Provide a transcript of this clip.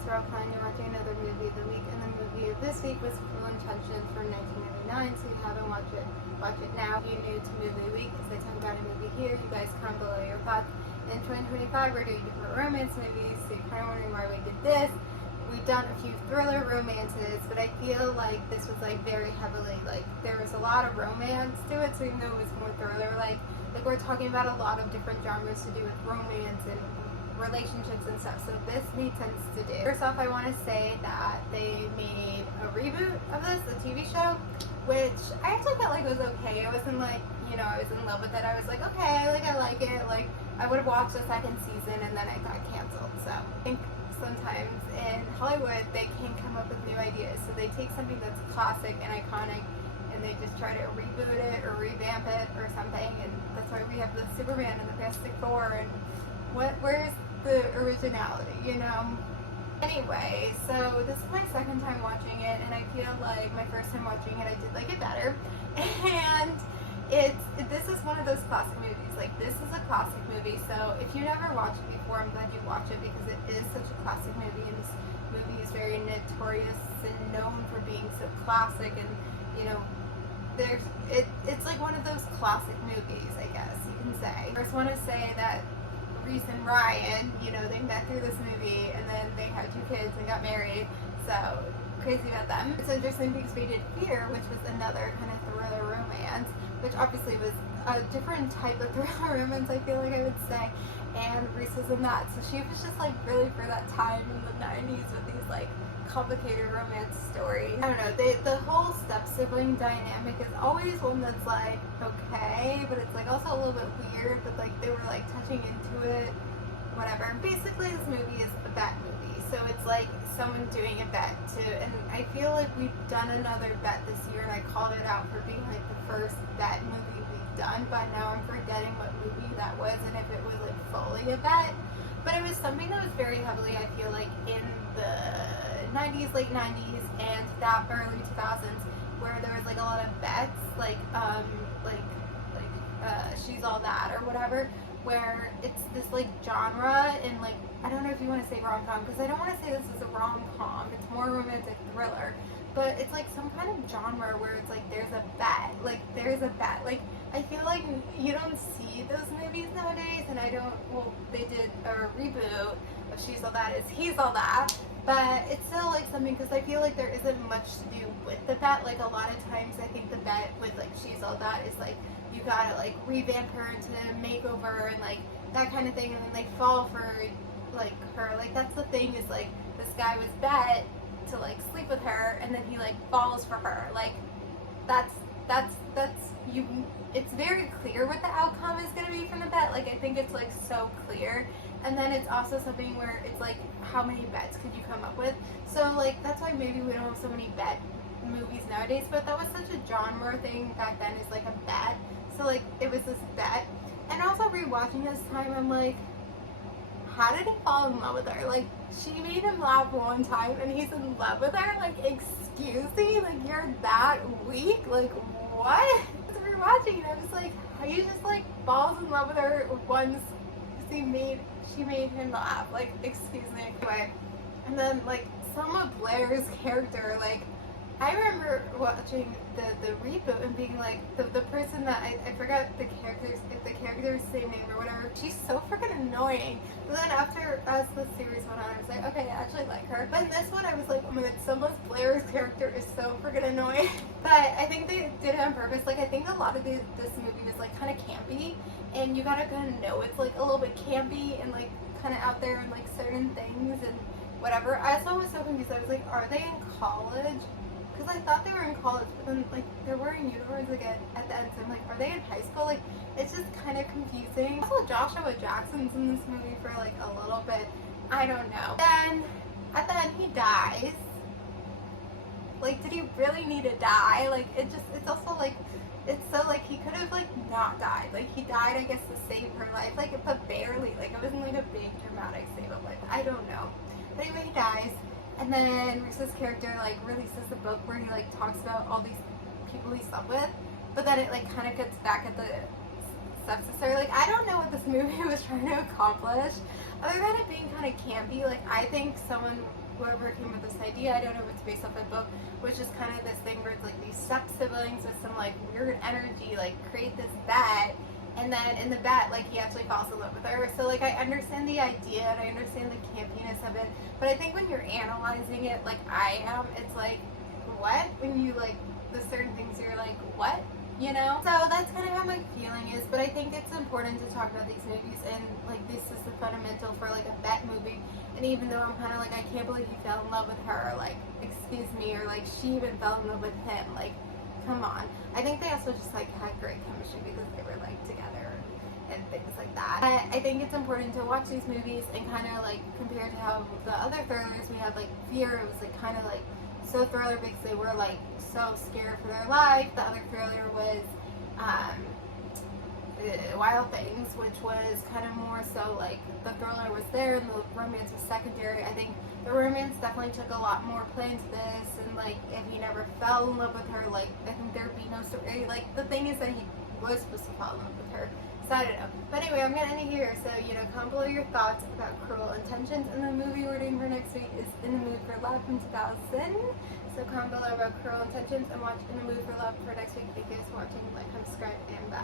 it's Rokan. You're watching another movie of the week, and the movie of this week was Cruel Intentions from 1999. So if you haven't watched it, watch it now. If you're new to movie of the week, because I talk about a movie here, you guys comment below your thoughts. In 2025, we're doing different romance movies. So you're kind of wondering why we did this. We've done a few thriller romances, but I feel like this was like very heavily, like there was a lot of romance to it. So even though it was more thriller, like we're talking about a lot of different genres to do with romance and relationships and stuff, so this made sense to do. First off, I want to say that they made a reboot of this, the TV show, which I actually felt like was okay. It wasn't like, you know, I was in love with it. I was like, okay, like I like it. Like I would have watched the second season and then it got canceled. So I think sometimes in Hollywood they can come up with new ideas. So they take something that's classic and iconic and they just try to reboot it or revamp it or something. And that's why we have the Superman and the Fantastic Four and where's the originality, you know? Anyway, so this is my second time watching it, and I feel like my first time watching it, I did like it better. And this is one of those classic movies. Like, this is a classic movie, so if you never watched it before, I'm glad you watched it because it is such a classic movie, and this movie is very notorious and known for being so classic, and, you know, it's like one of those classic movies, I guess you can say. I first want to say that Reese and Ryan, you know, they met through this movie and then they had 2 kids and got married, so crazy about them. It's interesting because we did Fear, which was another kind of thriller romance, which obviously was a different type of thriller romance, I feel like I would say, and Reese was in that, so she was just like really for that time in the 90s with these like complicated romance stories. I don't know, the whole step-sibling dynamic is always one that's like, okay, but it's like also a little bit weird, but like they were like touching into it, whatever. Basically this movie is a bet movie, so it's like someone doing a bet too, and I feel like we've done another bet this year and I called it out for being like the first bet movie we've done, but now I'm forgetting what movie that was and if it was like fully a bet, but it was something that was very heavily, I feel like, in the 90s, late 90s, and that early 2000s, where there was like a lot of bets, like She's All That or whatever, where it's this like genre and like, I don't know if you want to say rom-com, because I don't want to say this is a rom-com, it's more romantic thriller, but it's like some kind of genre where it's like there's a bet, like I feel like you don't see those movies nowadays, and well, they did a reboot of She's All That Is He's All That, but it's still like something, because I feel like there isn't much to do with the bet. Like a lot of times I think the bet with like She's All That is like you gotta like revamp her into a makeover and like that kind of thing, and then they fall for like her, like that's the thing, is like this guy was bet to like sleep with her and then he like falls for her, like that's you, it's very clear what the outcome is going to be from the bet. Like I think it's like so clear, and then it's also something where it's like how many bets could you come up with, so like that's why maybe we don't have so many bet movies nowadays, but that was such a genre thing back then, is like a bet, so like it was this bet. And also rewatching this time, I'm like, how did he fall in love with her? Like she made him laugh one time and he's in love with her, like excuse me, like you're that weak, like what? So rewatching it, I was like, he just like falls in love with her once she made him laugh, like excuse me. Anyway, and then like Selma Blair's character, like I remember watching the reboot and being like, the person that I forgot the character's same name or whatever, she's so freaking annoying. But then as the series went on, I was like, okay, I actually like her. But in this one, I was like, oh my god, Selma Blair's character is so freaking annoying. But I think they did it on purpose. Like I think a lot of this movie was like kind of campy, and you gotta kind of know it's like a little bit campy and like kind of out there and like certain things and whatever. I also was so confused. I was like, are they in college? Because I thought they were in college, but then like they're wearing uniforms again at the end, so I'm like, are they in high school? Like it's just kind of confusing. Also Joshua Jackson's in this movie for like a little bit, I don't know. Then at the end he dies. Like did he really need to die? Like it's also like, it's so like he could have like not died. Like he died, I guess, to save her life, like but barely, like it wasn't like a big dramatic save of life, I don't know. But anyway, he dies. And then Reese's character like releases a book where he like talks about all these people he slept with, but then it like kind of gets back at the steps necessarily. Like, I don't know what this movie was trying to accomplish, other than it being kind of campy. Like, I think whoever came with this idea, I don't know if it's based off a book, was just kind of this thing where it's like these step siblings with some like weird energy, like create this bat, and then in the bat, like he actually falls in love with her. So like I understand the idea and I understand the campiness of it, but I think when you're analyzing it, like I am, it's like, what? When you like the certain things, you're like, what? You know? So that's kind of how my feeling is, but I think it's important to talk about these movies, and like this is the fundamental for like a bet movie. And even though I'm kind of like, I can't believe he fell in love with her, like, excuse me, or like she even fell in love with him, like, come on. I think they also just like had great chemistry because they were like together and things like that. But I think it's important to watch these movies and kind of like compare to how the other thrillers we had, like Fear, it was like kind of like so thriller because they were like so scared for their life. The other thriller was Wild Things, which was kind of more so like the thriller was there and the romance was secondary. I think the romance definitely took a lot more play into this, and like if he never fell in love with her, like I think there'd be no story. Like the thing is that he was supposed to fall in love with her. So I don't know. But anyway, I'm gonna end it here. So, you know, comment below your thoughts about Cruel Intentions. And the movie we're doing for next week is In the Mood for Love from 2000. So comment below about Cruel Intentions and watch In the Mood for Love for next week. Thank you guys for watching. Like, subscribe, and bye.